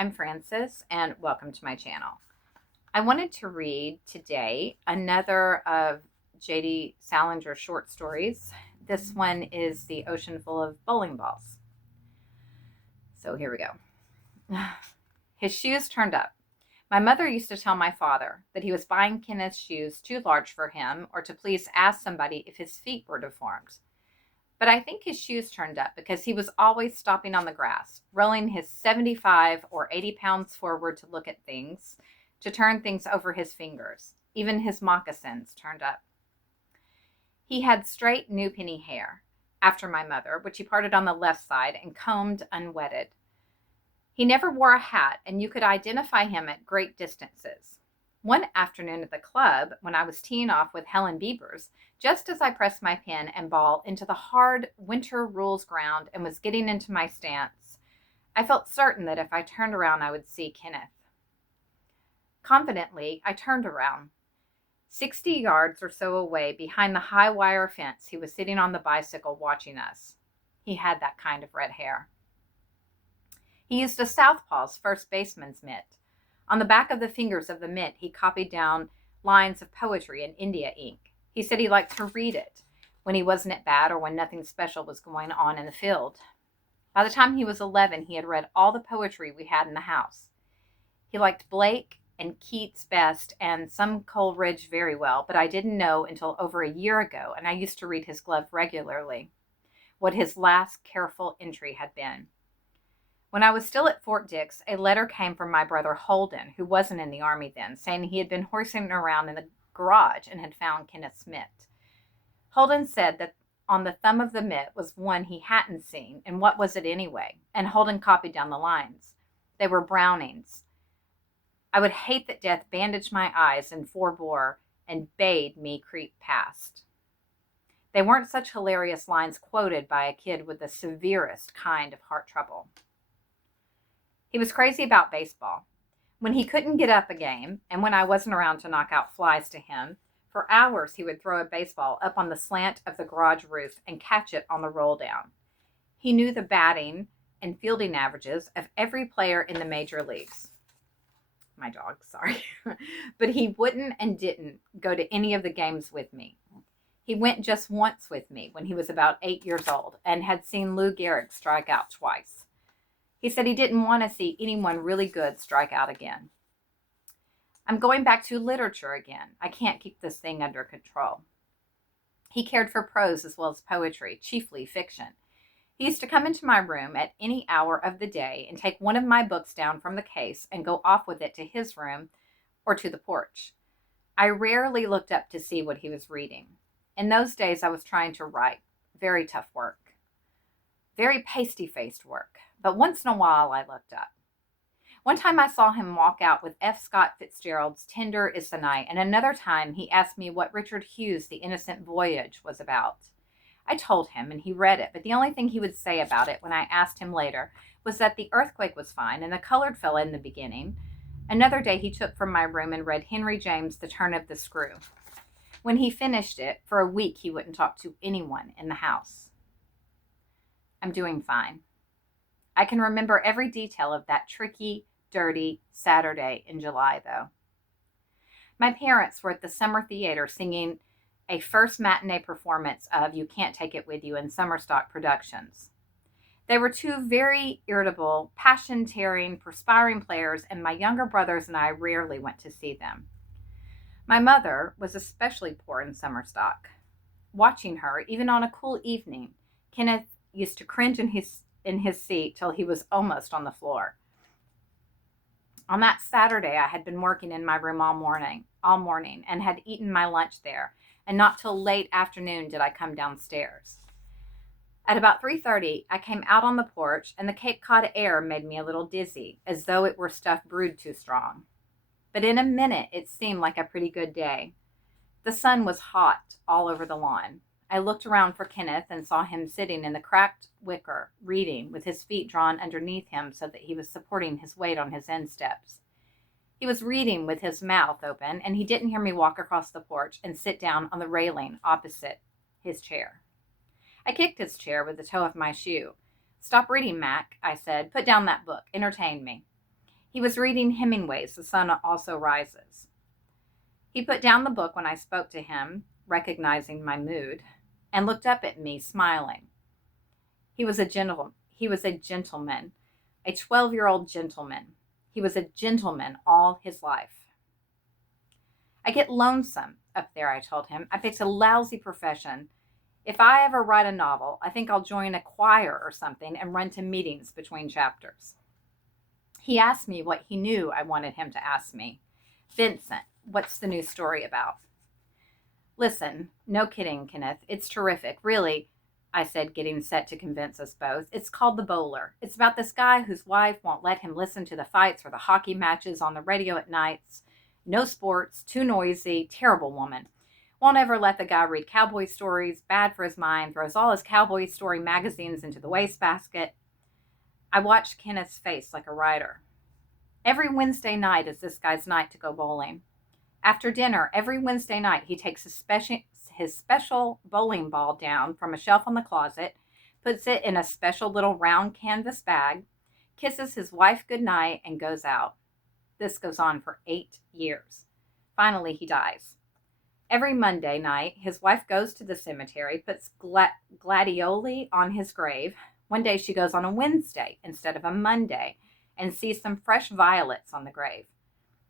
I'm Frances, and welcome to my channel. I wanted to read today another of J.D Salinger's short stories. This one is The Ocean Full of Bowling Balls. So here we go. His shoes turned up. My mother used to tell my father that he was buying Kenneth's shoes too large for him, or to please ask somebody if his feet were deformed. But I think his shoes turned up because he was always stopping on the grass, rolling his 75 or 80 pounds forward to look at things, to turn things over his fingers. Even his moccasins turned up. He had straight new penny hair, after my mother, which he parted on the left side and combed unwetted. He never wore a hat, and you could identify him at great distances. One afternoon at the club, when I was teeing off with Helen Beavers, just as I pressed my pen and ball into the hard winter rules ground and was getting into my stance, I felt certain that if I turned around, I would see Kenneth. Confidently, I turned around. 60 yards or so away, behind the high wire fence, he was sitting on the bicycle watching us. He had that kind of red hair. He used a southpaw's first baseman's mitt. On the back of the fingers of the mitt, he copied down lines of poetry in India ink. He said he liked to read it when he wasn't at bat or when nothing special was going on in the field. By the time he was 11, he had read all the poetry we had in the house. He liked Blake and Keats best and some Coleridge very well, but I didn't know until over a year ago, and I used to read his glove regularly, what his last careful entry had been. When I was still at Fort Dix, a letter came from my brother Holden, who wasn't in the Army then, saying he had been horsing around in the garage and had found Kenneth's mitt. Holden said that on the thumb of the mitt was one he hadn't seen, and what was it anyway? And Holden copied down the lines. They were Browning's. I would hate that death bandaged my eyes and forbore and bade me creep past. They weren't such hilarious lines quoted by a kid with the severest kind of heart trouble. He was crazy about baseball. When he couldn't get up a game, and when I wasn't around to knock out flies to him, for hours he would throw a baseball up on the slant of the garage roof and catch it on the roll down. He knew the batting and fielding averages of every player in the major leagues. My dog, sorry. But he wouldn't and didn't go to any of the games with me. He went just once with me when he was about 8 years old and had seen Lou Gehrig strike out twice. He said he didn't want to see anyone really good strike out again. I'm going back to literature again. I can't keep this thing under control. He cared for prose as well as poetry, chiefly fiction. He used to come into my room at any hour of the day and take one of my books down from the case and go off with it to his room or to the porch. I rarely looked up to see what he was reading. In those days, I was trying to write. Very tough work. Very pasty-faced work. But once in a while, I looked up. One time I saw him walk out with F. Scott Fitzgerald's Tender is the Night, and another time he asked me what Richard Hughes' The Innocent Voyage was about. I told him, and he read it, but the only thing he would say about it when I asked him later was that the earthquake was fine and the colored fella in the beginning. Another day he took from my room and read Henry James' The Turn of the Screw. When he finished it, for a week he wouldn't talk to anyone in the house. I'm doing fine. I can remember every detail of that tricky, dirty Saturday in July, though. My parents were at the summer theater singing a first matinee performance of You Can't Take It With You in Summer Stock Productions. They were two very irritable, passion-tearing, perspiring players, and my younger brothers and I rarely went to see them. My mother was especially poor in summer stock. Watching her, even on a cool evening, Kenneth used to cringe in his seat till he was almost on the floor. On that Saturday, I had been working in my room all morning, and had eaten my lunch there, and not till late afternoon did I come downstairs. At about 3:30, I came out on the porch, and the Cape Cod air made me a little dizzy, as though it were stuff brewed too strong. But in a minute, it seemed like a pretty good day. The sun was hot all over the lawn. I looked around for Kenneth and saw him sitting in the cracked wicker, reading, with his feet drawn underneath him so that he was supporting his weight on his insteps. He was reading with his mouth open, and he didn't hear me walk across the porch and sit down on the railing opposite his chair. I kicked his chair with the toe of my shoe. "Stop reading, Mac," I said. "Put down that book. Entertain me." He was reading Hemingway's The Sun Also Rises. He put down the book when I spoke to him, recognizing my mood, and looked up at me, smiling. He was a gentleman, a 12-year-old gentleman. He was a gentleman all his life. I get lonesome up there, I told him. I picked a lousy profession. If I ever write a novel, I think I'll join a choir or something and run to meetings between chapters. He asked me what he knew I wanted him to ask me. Vincent, what's the new story about? Listen, no kidding, Kenneth. It's terrific. Really, I said, getting set to convince us both. It's called The Bowler. It's about this guy whose wife won't let him listen to the fights or the hockey matches on the radio at nights. No sports, too noisy, terrible woman. Won't ever let the guy read cowboy stories, bad for his mind, throws all his cowboy story magazines into the wastebasket. I watched Kenneth's face like a writer. Every Wednesday night is this guy's night to go bowling. After dinner, every Wednesday night, he takes his special bowling ball down from a shelf on the closet, puts it in a special little round canvas bag, kisses his wife goodnight, and goes out. This goes on for 8 years. Finally, he dies. Every Monday night, his wife goes to the cemetery, puts gladioli on his grave. One day she goes on a Wednesday instead of a Monday and sees some fresh violets on the grave.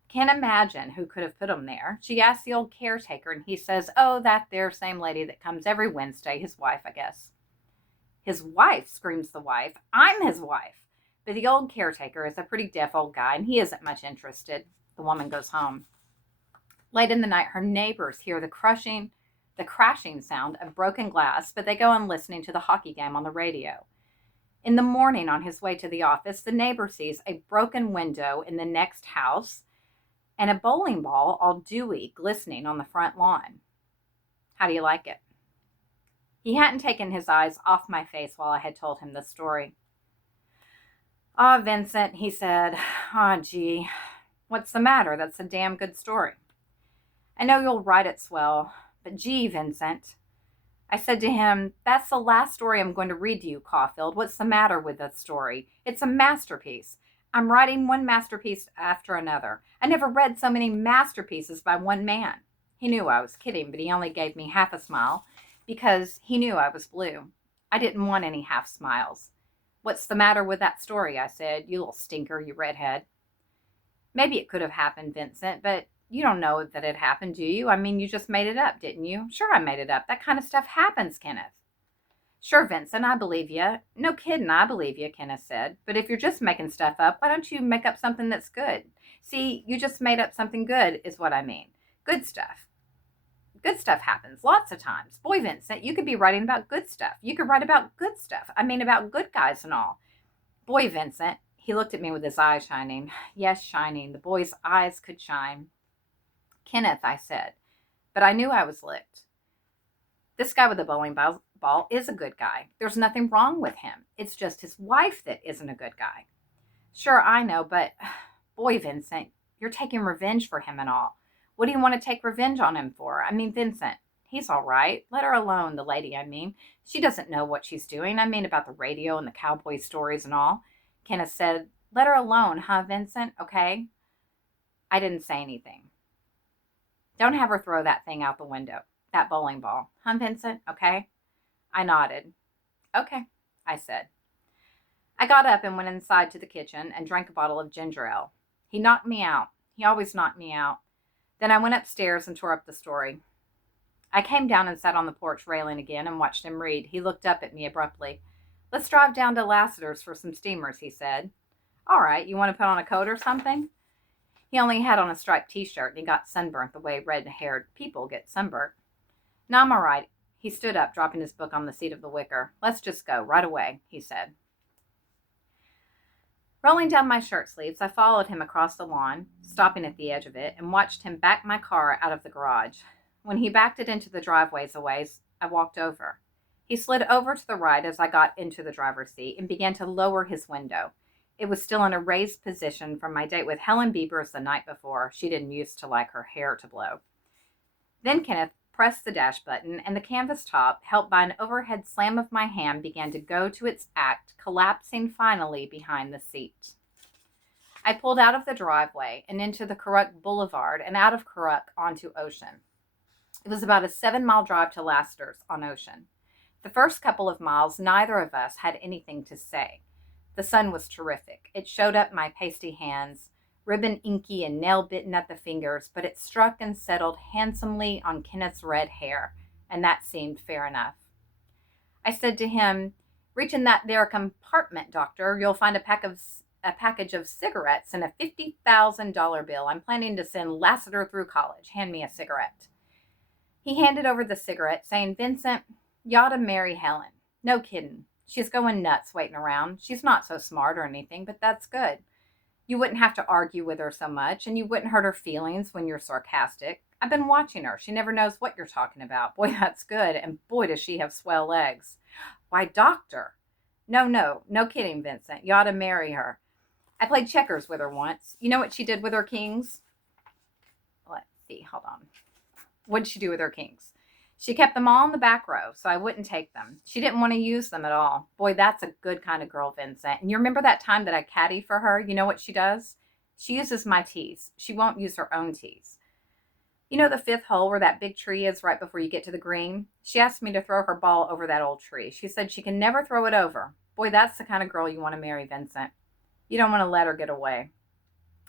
Can't imagine who could have put them there. She asks the old caretaker, and he says, oh, that there same lady that comes every Wednesday, his wife, I guess. His wife, screams the wife. I'm his wife. But the old caretaker is a pretty deaf old guy, and he isn't much interested. The woman goes home. Late in the night, her neighbors hear the crashing sound of broken glass, but they go on listening to the hockey game on the radio. In the morning, on his way to the office, the neighbor sees a broken window in the next house and a bowling ball all dewy, glistening on the front lawn. How do you like it? He hadn't taken his eyes off my face while I had told him the story. Ah, Vincent, he said. Ah, gee, what's the matter? That's a damn good story. I know you'll write it swell, but gee, Vincent. I said to him, that's the last story I'm going to read to you, Caulfield. What's the matter with that story? It's a masterpiece. I'm writing one masterpiece after another. I never read so many masterpieces by one man. He knew I was kidding, but he only gave me half a smile because he knew I was blue. I didn't want any half smiles. What's the matter with that story? I said. You little stinker, you redhead. Maybe it could have happened, Vincent, but you don't know that it happened, do you? I mean, you just made it up, didn't you? Sure, I made it up. That kind of stuff happens, Kenneth. Sure, Vincent, I believe you. No kidding, I believe you, Kenneth said. But if you're just making stuff up, why don't you make up something that's good? See, you just made up something good is what I mean. Good stuff. Good stuff happens lots of times. Boy, Vincent, you could be writing about good stuff. You could write about good stuff. I mean, about good guys and all. Boy, Vincent, he looked at me with his eyes shining. Yes, shining. The boy's eyes could shine. Kenneth, I said, but I knew I was licked. This guy with the bowling ball is a good guy. There's nothing wrong with him. It's just his wife that isn't a good guy. Sure, I know, but boy, Vincent, you're taking revenge for him and all. What do you want to take revenge on him for? I mean, Vincent, he's all right. Let her alone, the lady, I mean. She doesn't know what she's doing. I mean, about the radio and the cowboy stories and all. Kenneth said, let her alone, huh, Vincent? Okay? I didn't say anything. Don't have her throw that thing out the window, that bowling ball. Huh, Vincent? Okay? I nodded. Okay, I said. I got up and went inside to the kitchen and drank a bottle of ginger ale. He knocked me out. He always knocked me out. Then I went upstairs and tore up the story. I came down and sat on the porch railing again and watched him read. He looked up at me abruptly. Let's drive down to Lassiter's for some steamers, he said. All right, you want to put on a coat or something? He only had on a striped t-shirt, and he got sunburnt the way red-haired people get sunburnt. No, I'm all right. He stood up, dropping his book on the seat of the wicker. Let's just go, right away, he said. Rolling down my shirt sleeves, I followed him across the lawn, stopping at the edge of it, and watched him back my car out of the garage. When he backed it into the driveways a ways, I walked over. He slid over to the right as I got into the driver's seat and began to lower his window. It was still in a raised position from my date with Helen Beavers the night before. She didn't used to like her hair to blow. Then Kenneth pressed the dash button, and the canvas top, helped by an overhead slam of my hand, began to go to its act, collapsing finally behind the seat. I pulled out of the driveway and into the Kuruk Boulevard and out of Kuruk onto Ocean. It was about a 7-mile drive to Laster's on Ocean. The first couple of miles, neither of us had anything to say. The sun was terrific. It showed up my pasty hands, ribbon inky and nail bitten at the fingers, but it struck and settled handsomely on Kenneth's red hair, and that seemed fair enough. I said to him, "Reach in that there compartment, doctor. You'll find a package of cigarettes and a $50,000 bill. I'm planning to send Lassiter through college. Hand me a cigarette." He handed over the cigarette, saying, "Vincent, you ought to marry Helen. No kidding. She's going nuts waiting around. She's not so smart or anything, but that's good. You wouldn't have to argue with her so much, and you wouldn't hurt her feelings when you're sarcastic. I've been watching her. She never knows what you're talking about. Boy, that's good, and boy, does she have swell legs." "Why, doctor." No kidding, Vincent. You ought to marry her. I played checkers with her once. You know what she did with her kings?" Let's see, hold on. What did she do with her kings? "She kept them all in the back row, so I wouldn't take them. She didn't want to use them at all. Boy, that's a good kind of girl, Vincent. And you remember that time that I caddied for her? You know what she does? She uses my tees. She won't use her own tees. You know the 5th hole where that big tree is right before you get to the green? She asked me to throw her ball over that old tree. She said she can never throw it over. Boy, that's the kind of girl you want to marry, Vincent. You don't want to let her get away."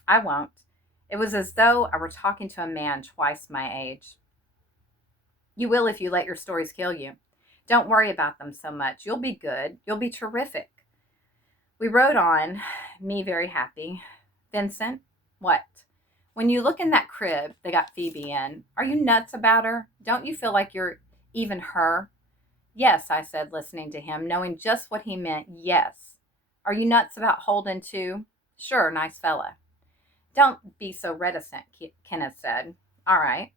"I won't." It was as though I were talking to a man twice my age. "You will if you let your stories kill you. Don't worry about them so much. You'll be good. You'll be terrific." We rode on, me very happy. "Vincent." "What?" "When you look in that crib they got Phoebe in, are you nuts about her? Don't you feel like you're even her?" "Yes," I said, listening to him, knowing just what he meant. "Yes." "Are you nuts about Holden too?" "Sure, nice fella." "Don't be so reticent," Kenneth said. "All right.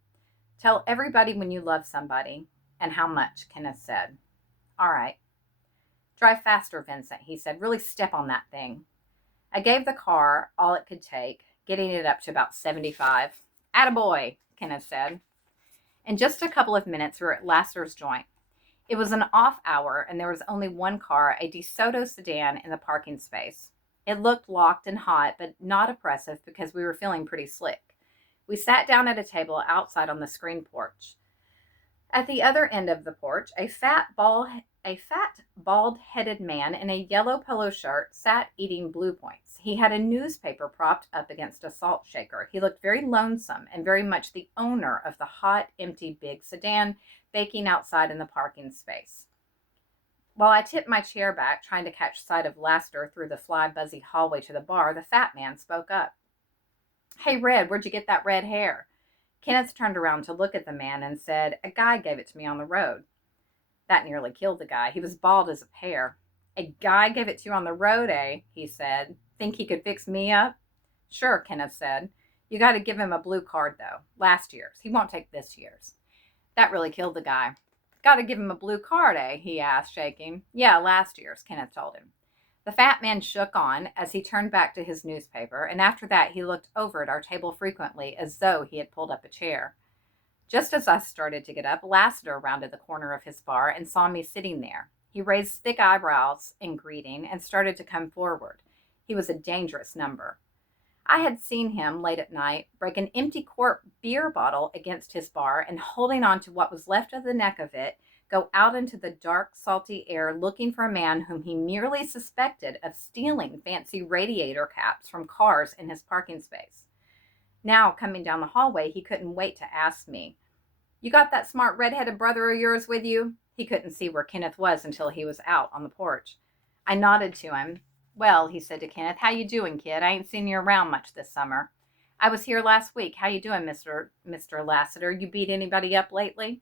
Tell everybody when you love somebody and how much," Kenneth said. "All right." "Drive faster, Vincent," he said. "Really step on that thing." I gave the car all it could take, getting it up to about 75. "Attaboy," Kenneth said. In just a couple of minutes, we were at Lasser's joint. It was an off hour, and there was only one car, a DeSoto sedan, in the parking space. It looked locked and hot, but not oppressive because we were feeling pretty slick. We sat down at a table outside on the screen porch. At the other end of the porch, a fat, bald-headed man in a yellow polo shirt sat eating Blue Points. He had a newspaper propped up against a salt shaker. He looked very lonesome and very much the owner of the hot, empty, big sedan baking outside in the parking space. While I tipped my chair back, trying to catch sight of Laster through the fly, buzzy hallway to the bar, the fat man spoke up. "Hey, Red, where'd you get that red hair?" Kenneth turned around to look at the man and said, "A guy gave it to me on the road." That nearly killed the guy. He was bald as a pear. "A guy gave it to you on the road, eh?" he said. "Think he could fix me up?" "Sure," Kenneth said. "You got to give him a blue card, though. Last year's. He won't take this year's." That really killed the guy. "Got to give him a blue card, eh?" he asked, shaking. "Yeah, last year's," Kenneth told him. The fat man shook on as he turned back to his newspaper, and after that he looked over at our table frequently as though he had pulled up a chair. Just as I started to get up, Lassiter rounded the corner of his bar and saw me sitting there. He raised thick eyebrows in greeting and started to come forward. He was a dangerous number. I had seen him late at night break an empty quart beer bottle against his bar and, holding on to what was left of the neck of it, go out into the dark, salty air looking for a man whom he merely suspected of stealing fancy radiator caps from cars in his parking space. Now, coming down the hallway, he couldn't wait to ask me, "You got that smart red-headed brother of yours with you?" He couldn't see where Kenneth was until he was out on the porch. I nodded to him. "Well," he said to Kenneth, "how you doing, kid? I ain't seen you around much this summer." "I was here last week. How you doing, Mr. Lassiter? You beat anybody up lately?"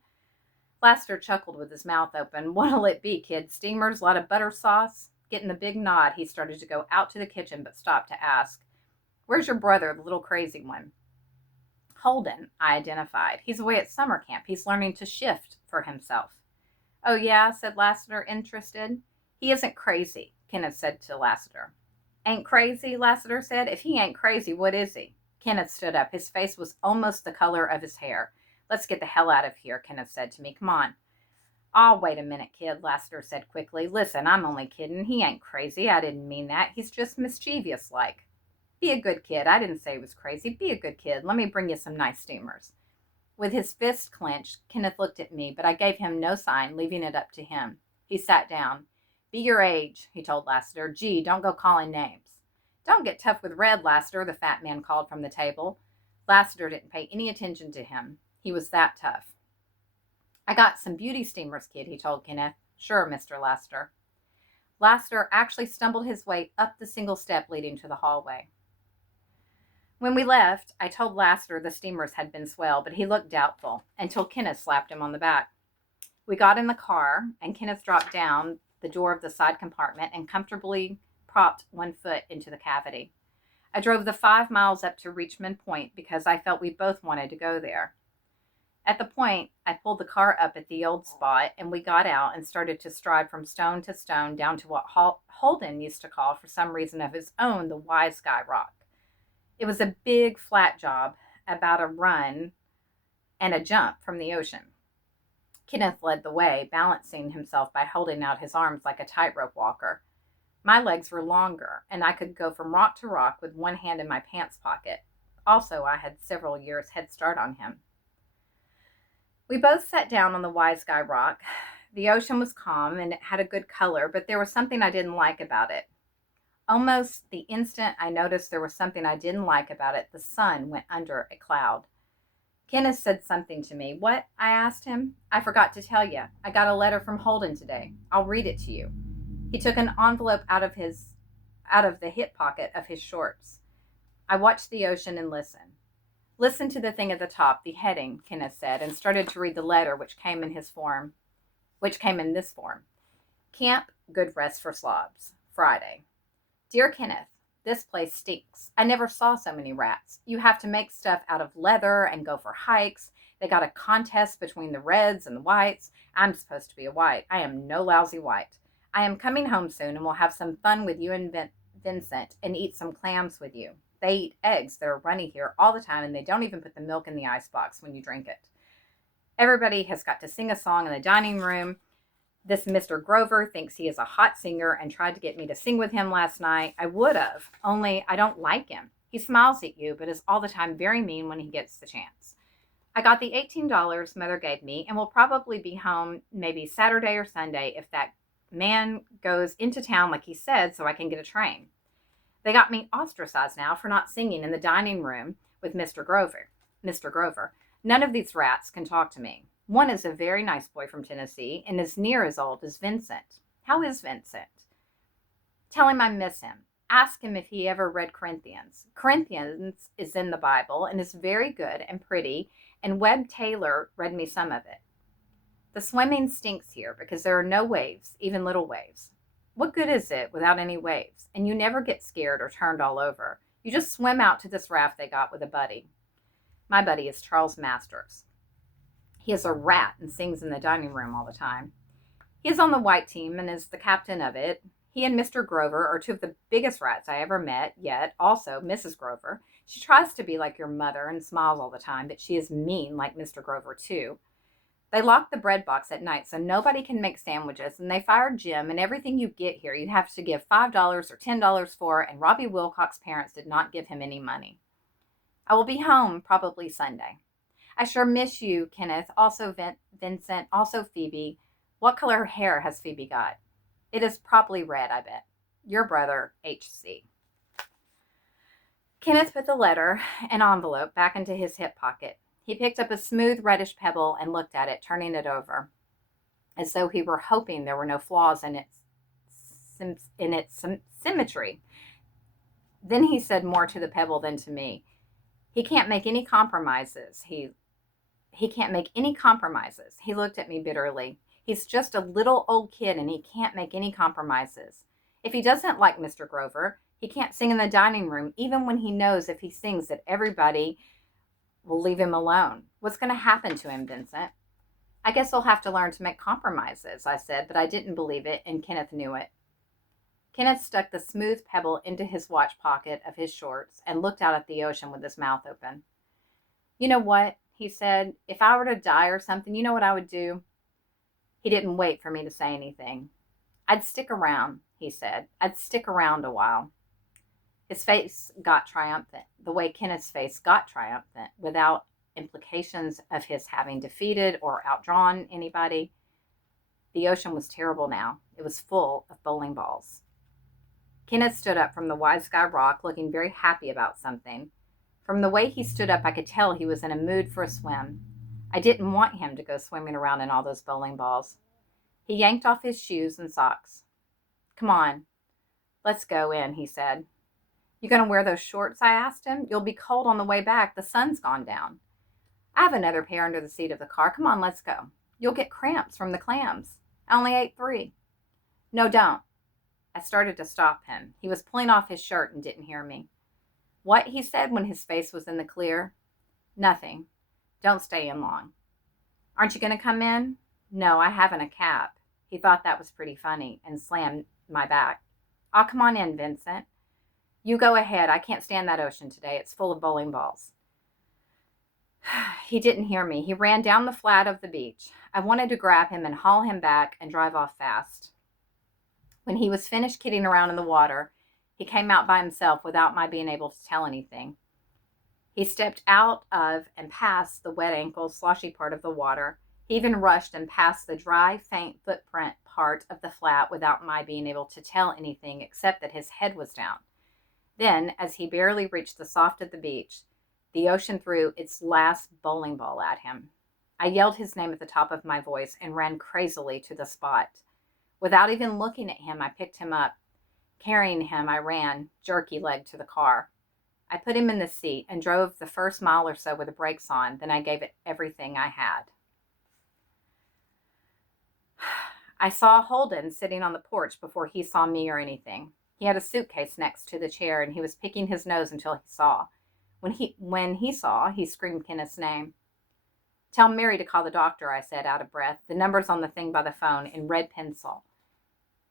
Lassiter chuckled with his mouth open. "What'll it be, kid? Steamers, a lot of butter sauce?" Getting the big nod, he started to go out to the kitchen, but stopped to ask, "Where's your brother, the little crazy one?" "Holden," I identified. "He's away at summer camp. He's learning to shift for himself." "Oh, yeah," said Lassiter, interested. "He isn't crazy," Kenneth said to Lassiter. "Ain't crazy?" Lassiter said. "If he ain't crazy, what is he?" Kenneth stood up. His face was almost the color of his hair. "Let's get the hell out of here," Kenneth said to me. "Come on." "Aw, wait a minute, kid," Lassiter said quickly. "Listen, I'm only kidding. He ain't crazy. I didn't mean that. He's just mischievous like." Be a good kid. I didn't say he was crazy. Be a good kid. Let me bring you some nice steamers. With his fist clenched, Kenneth looked at me, but I gave him no sign, leaving it up to him. He sat down. Be your age, he told Lassiter. Gee, don't go calling names. Don't get tough with Red, Lassiter, the fat man called from the table. Lassiter didn't pay any attention to him. He was that tough. I got some beauty steamers, kid, he told Kenneth. Sure, Mr. Lassiter. Lassiter actually stumbled his way up the single step leading to the hallway. When we left, I told Lassiter the steamers had been swell, but he looked doubtful until Kenneth slapped him on the back. We got in the car, and Kenneth dropped down the door of the side compartment and comfortably propped one foot into the cavity. I drove the 5 miles up to Richmond Point because I felt we both wanted to go there. At the point, I pulled the car up at the old spot, and we got out and started to stride from stone to stone down to what Holden used to call, for some reason of his own, the Wise Guy Rock. It was a big, flat job, about a run and a jump from the ocean. Kenneth led the way, balancing himself by holding out his arms like a tightrope walker. My legs were longer, and I could go from rock to rock with one hand in my pants pocket. Also, I had several years' head start on him. We both sat down on the Wise Guy Rock. The ocean was calm, and it had a good color, but there was something I didn't like about it. Almost the instant I noticed there was something I didn't like about it, the sun went under a cloud. Kenneth said something to me. What? I asked him. I forgot to tell you. I got a letter from Holden today. I'll read it to you. He took an envelope out of the hip pocket of his shorts. I watched the ocean and listened. Listen to the thing at the top, the heading, Kenneth said, and started to read the letter which came in this form. Camp Good Rest for Slobs, Friday. Dear Kenneth, this place stinks. I never saw so many rats. You have to make stuff out of leather and go for hikes. They got a contest between the reds and the whites. I'm supposed to be a white. I am no lousy white. I am coming home soon and we'll have some fun with you and Vincent and eat some clams with you. They eat eggs that are runny here all the time, and they don't even put the milk in the icebox when you drink it. Everybody has got to sing a song in the dining room. This Mr. Grover thinks he is a hot singer and tried to get me to sing with him last night. I would have, only I don't like him. He smiles at you, but is all the time very mean when he gets the chance. I got the $18 Mother gave me and will probably be home maybe Saturday or Sunday if that man goes into town like he said so I can get a train. They got me ostracized now for not singing in the dining room with Mr. Grover. None of these rats can talk to me. One is a very nice boy from Tennessee and is near as old as Vincent. How is Vincent? Tell him I miss him. Ask him if he ever read Corinthians. Corinthians is in the Bible and is very good and pretty, and Webb Taylor read me some of it. The swimming stinks here because there are no waves, even little waves. What good is it without any waves? And you never get scared or turned all over. You just swim out to this raft they got with a buddy. My buddy is Charles Masters. He is a rat and sings in the dining room all the time. He is on the white team and is the captain of it. He and Mr. Grover are two of the biggest rats I ever met, yet also Mrs. Grover. She tries to be like your mother and smiles all the time, but she is mean like Mr. Grover too. They lock the bread box at night so nobody can make sandwiches, and they fired Jim, and everything you get here you'd have to give $5 or $10 for, and Robbie Wilcox's parents did not give him any money. I will be home probably Sunday. I sure miss you, Kenneth, also Vincent, also Phoebe. What color hair has Phoebe got? It is probably red, I bet. Your brother, H.C. Kenneth put the letter and envelope back into his hip pocket. He picked up a smooth reddish pebble and looked at it, turning it over, as though he were hoping there were no flaws in its symmetry. Then he said more to the pebble than to me. He can't make any compromises. He can't make any compromises. He looked at me bitterly. He's just a little old kid and he can't make any compromises. If he doesn't like Mr. Grover, he can't sing in the dining room, even when he knows if he sings that everybody will leave him alone. What's going to happen to him, Vincent? I guess we'll have to learn to make compromises, I said, but I didn't believe it, and Kenneth knew it. Kenneth stuck the smooth pebble into his watch pocket of his shorts and looked out at the ocean with his mouth open. You know what? He said, if I were to die or something, you know what I would do? He didn't wait for me to say anything. I'd stick around, he said. I'd stick around a while. His face got triumphant, the way Kenneth's face got triumphant, without implications of his having defeated or outdrawn anybody. The ocean was terrible now. It was full of bowling balls. Kenneth stood up from the wide sky rock, looking very happy about something. From the way he stood up, I could tell he was in a mood for a swim. I didn't want him to go swimming around in all those bowling balls. He yanked off his shoes and socks. "Come on, let's go in," he said. "You going to wear those shorts?" I asked him. "You'll be cold on the way back. The sun's gone down." "I have another pair under the seat of the car. Come on, let's go. You'll get cramps from the clams. I only ate 3. "No, don't." I started to stop him. He was pulling off his shirt and didn't hear me. "What?" he said when his face was in the clear. "Nothing. Don't stay in long." "Aren't you going to come in?" "No, I haven't a cap." He thought that was pretty funny and slammed my back. "I'll come on in, Vincent." "You go ahead. I can't stand that ocean today. It's full of bowling balls." He didn't hear me. He ran down the flat of the beach. I wanted to grab him and haul him back and drive off fast. When he was finished kidding around in the water, he came out by himself without my being able to tell anything. He stepped out of and past the wet ankle, sloshy part of the water. He even rushed and passed the dry, faint footprint part of the flat without my being able to tell anything except that his head was down. Then, as he barely reached the soft of the beach, the ocean threw its last bowling ball at him. I yelled his name at the top of my voice and ran crazily to the spot. Without even looking at him, I picked him up. Carrying him, I ran, jerky-legged, to the car. I put him in the seat and drove the first mile or so with the brakes on. Then I gave it everything I had. I saw Holden sitting on the porch before he saw me or anything. He had a suitcase next to the chair, and he was picking his nose until he saw. When he saw, he screamed Kenneth's name. "Tell Mary to call the doctor," I said, out of breath. "The number's on the thing by the phone in red pencil."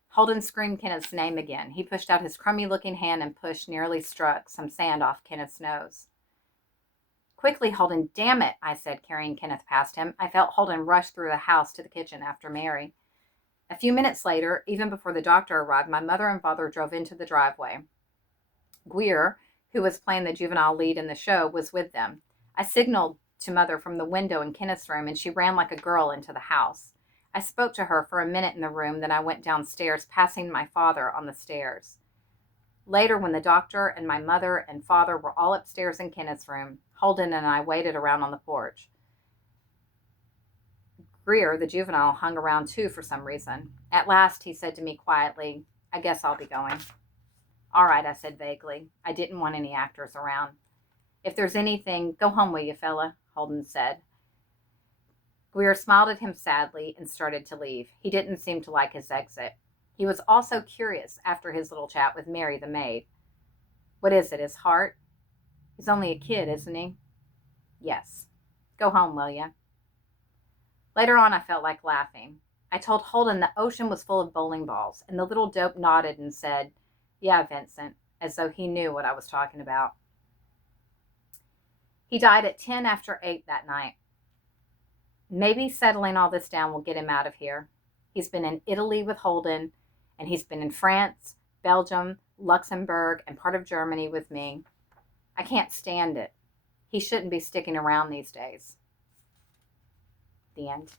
Holden screamed Kenneth's name again. He pushed out his crummy-looking hand and nearly struck some sand off Kenneth's nose. "Quickly, Holden, damn it," I said, carrying Kenneth past him. I felt Holden rush through the house to the kitchen after Mary. A few minutes later, even before the doctor arrived, my mother and father drove into the driveway. Greer, who was playing the juvenile lead in the show, was with them. I signaled to Mother from the window in Kenneth's room, and she ran like a girl into the house. I spoke to her for a minute in the room, then I went downstairs, passing my father on the stairs. Later, when the doctor and my mother and father were all upstairs in Kenneth's room, Holden and I waited around on the porch. Greer, the juvenile, hung around too for some reason. At last, he said to me quietly, "I guess I'll be going." "All right," I said vaguely. I didn't want any actors around. "If there's anything, go home, will you, fella?" Holden said. Greer smiled at him sadly and started to leave. He didn't seem to like his exit. He was also curious after his little chat with Mary, the maid. "What is it, his heart?" "He's only a kid, isn't he?" "Yes. Go home, will you?" Later on, I felt like laughing. I told Holden the ocean was full of bowling balls, and the little dope nodded and said, "Yeah, Vincent," as though he knew what I was talking about. He died at 10 after 8 that night. Maybe settling all this down will get him out of here. He's been in Italy with Holden, and he's been in France, Belgium, Luxembourg, and part of Germany with me. I can't stand it. He shouldn't be sticking around these days. The end.